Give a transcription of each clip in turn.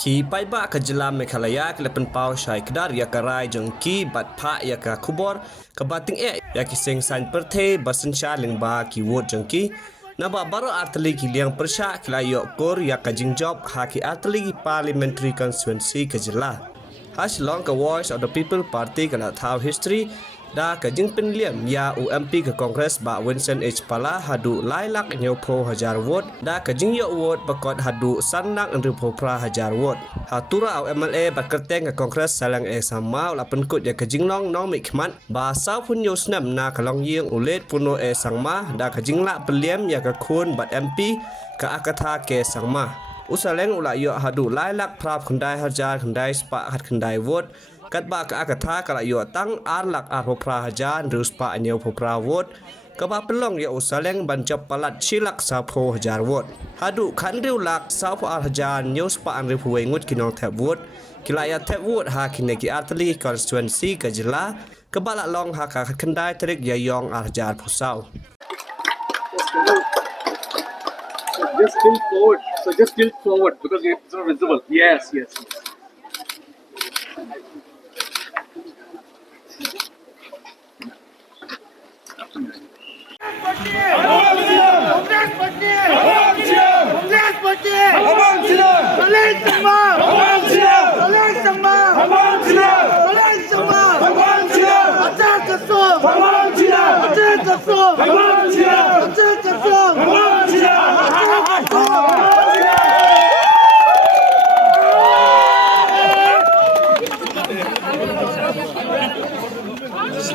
Ki paiba ke jelam Meghalaya ke lepen pau syai kedar ya karai jengki bat pha ya ka khubor ke bating ya ki seng san perthe basen sha lengba ki wot jengki na ba baro artli ki liang persha kilayo kor ya ka jingjob ha ki artli ki parliamentary constituency ke jela hash long ke voice of the people party ke la thau history da ke jing pen liam ya UMP ke kongres ba Winston H Pala hadu lailak nyopo hajar wot da ke jing yo wot bakot hadu sanak nrupo pra hajar wot hatura au MLA ba kerteng ke kongres salang sama la penkut ya ke jing long nong mikmat ba sau pun yo snam na kalong yeng ulet puno sangma da ke jing la peliam ya ke kun bat MP ke akatha ke sangma usaleng ula yo hadu lailak prap khandai hajar khandai spa hat khandai wot kat ba ka akatha kala yo tang arlak arpra hajan rus pa anyo popra wot ka ba pelong ya usaleng banjap palat silak sapo hajar wot hadu khandriu lak sapo ar hajan nyos pa an ripu wengut kinong thap wot kila ya thap wot ha kineki artli constituency ka jela ka balak long ha ka khandai trik ya yong ar hajar pusau just tilt forward. So just tilt forward because it's not visible. Yes, yes.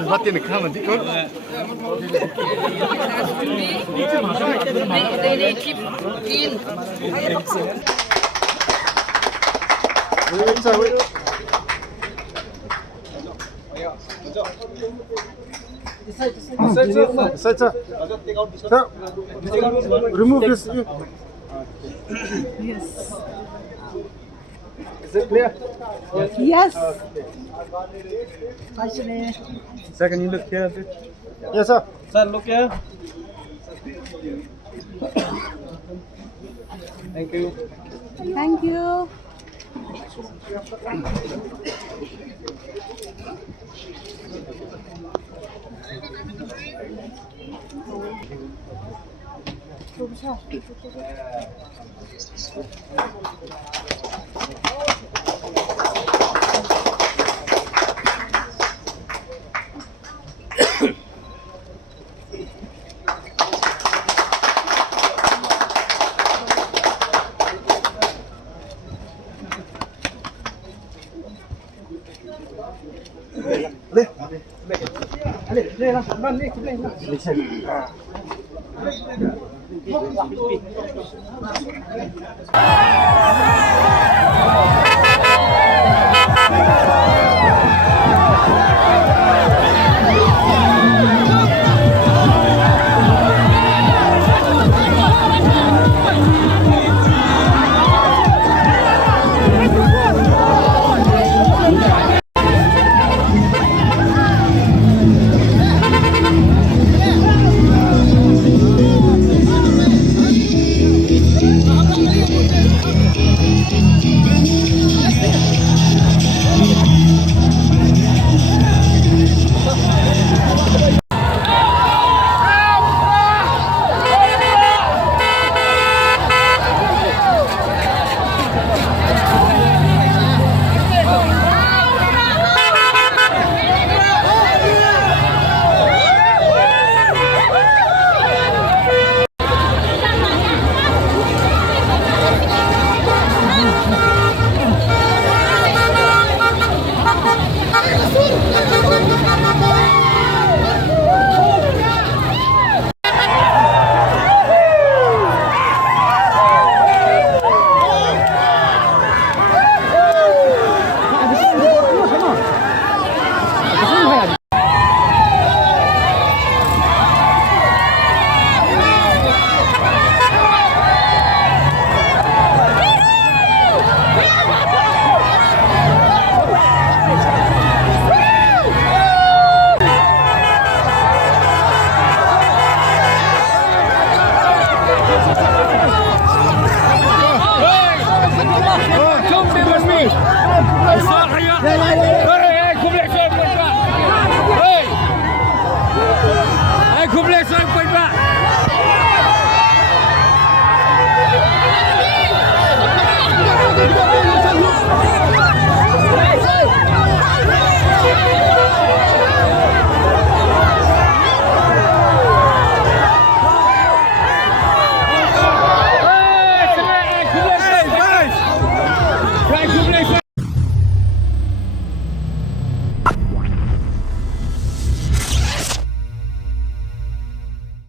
Hat ihr eine Kamera? Die kommt. They keep in. Sir. Remove this. Yes. Is it clear? Yes. Sir, can you look here a bit? Yes, sir. Sir, look here. Thank you. Thank you.